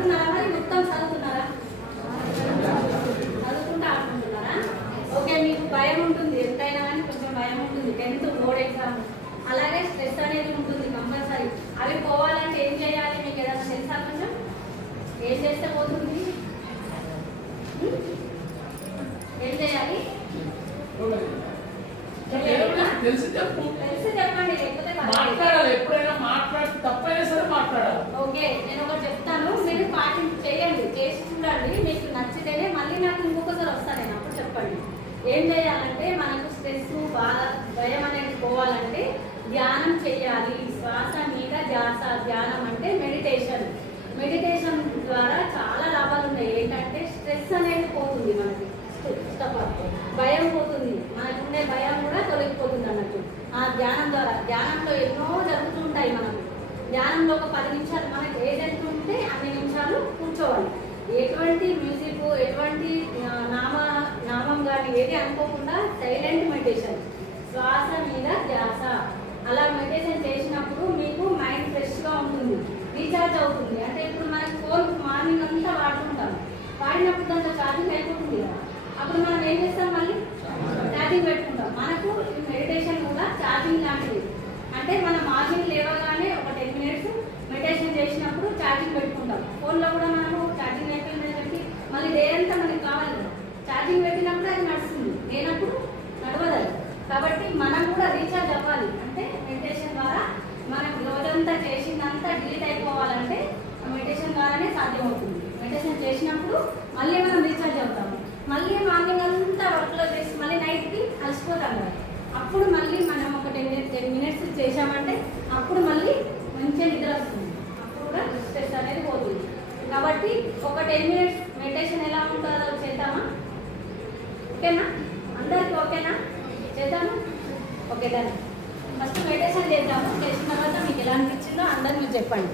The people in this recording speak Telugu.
ఆడుతున్నారా మరి? మొత్తం చదువుతున్నారా? చదువుకుంటూ ఆడుకుంటున్నారా? ఓకే మీకు భయం ఉంటుంది. ఎంతైనా కానీ కొంచెం భయం ఉంటుంది. Tenth board exam. అలాగే స్ట్రెస్ అనేది ఉంటుంది కంపల్సరీ. అవి పోవాలంటే ఏం చేయాలి? మీకు ఏదైనా తెలుసా కొంచెం? ఏం చేస్తే పోతుంది? ఏం చేయాలి? తెలిసి చెప్పు. తెలిసి చెప్పండి. లేకపోతే. మాట్లాడాలి. ఎప్పుడైనా మాట్లాడి తప్పైనా సరే మాట్లాడాలి. ఓకే నేను పాటి చేయండి చేసి చూడండి. మీకు నచ్చితేనే మళ్ళీ నాకు ఇంకొకసారి వస్తాను నేను అప్పుడు చెప్పండి. ఏం చేయాలంటే మనకు స్ట్రెస్ బాధ భయం అనేది పోవాలంటే ధ్యానం చేయాలి. శ్వాస మీద ధ్యాస ధ్యానం అంటే మెడిటేషన్ మెడిటేషన్ ద్వారా చాలా లాభాలు ఉన్నాయి. ఏంటంటే స్ట్రెస్ అనేది పోతుంది మనకి. ఫస్ట్ భయం పోతుంది. మనకుండే భయం కూడా తొలగిపోతుంది అన్నట్టు. ఆ ధ్యానం ద్వారా. ధ్యానంలో ఎన్నో జరుగుతుంటాయి మనకు. ధ్యానంలో ఒక పది నిమిషాలు మనకి ఏదైతే ఎటువంటి మ్యూజిక్ ఎటువంటి నామ నామం కానీ ఏది అనుకోకుండా సైలెంట్ మెడిటేషన్ శ్వాస మీద ధ్యాస. అలా మెడిటేషన్ చేసినప్పుడు మీకు మైండ్ ఫ్రెష్గా ఉంటుంది రీఛార్జ్ అవుతుంది. అంటే ఇప్పుడు మనకి ఫోన్ మార్నింగ్ అంతా వాడుతుంటాం. వాడినప్పుడు దాంట్లో ఛార్జింగ్ అయిపోతుంది కదా. అప్పుడు మనం ఏం చేస్తాం మళ్ళీ? ఛార్జింగ్ పెట్టుకుంటాం మనకు ఈ మెడిటేషన్ కూడా ఛార్జింగ్ లాంటిది అంటే మనం మార్నింగ్ లేవగానే ఒక టెన్ మినిట్స్ మెడిటేషన్ చేసినప్పుడు ఛార్జింగ్ పెట్టుకుంటాం ఫోన్లో కూడా మనము ఛార్జింగ్ అయిపోయిందని చెప్పి మళ్ళీ డే అంతా మనకి కావాలి కదా ఛార్జింగ్ పెట్టినప్పుడు అది నడుస్తుంది లేనప్పుడు నడవదు అది. కాబట్టి మనం కూడా రీఛార్జ్ అవ్వాలి అంటే మెడిటేషన్ ద్వారా మనం రోజంతా చేసిందంతా డిలీట్ అయిపోవాలంటే మెడిటేషన్ ద్వారానే సాధ్యమవుతుంది. మెడిటేషన్ చేసినప్పుడు మళ్ళీ మనం రీఛార్జ్ అవుతాము. మళ్ళీ మార్నింగ్ అంతా వర్క్లో చేసి మళ్ళీ నైట్కి అలసిపోతాం కదా. అప్పుడు మళ్ళీ మనం ఒక టెన్ మినిట్స్ టెన్ మినిట్స్ చేసామంటే అప్పుడు మళ్ళీ మంచిగా నిద్ర వస్తుంది. అప్పుడు కూడా స్ట్రెస్ అనేది పోతుంది. కాబట్టి ఒక టెన్ మినిట్స్ మెడిటేషన్ ఎలా ఉంటుందో చేద్దామా? ఓకేనా? అందరికి ఓకేనా? చేద్దామా? ఓకే దాన్ని ఫస్ట్ మెడిటేషన్ చేద్దాము. చేసిన తర్వాత మీకు ఎలా అనిపించిందో అందరు మీరు చెప్పండి.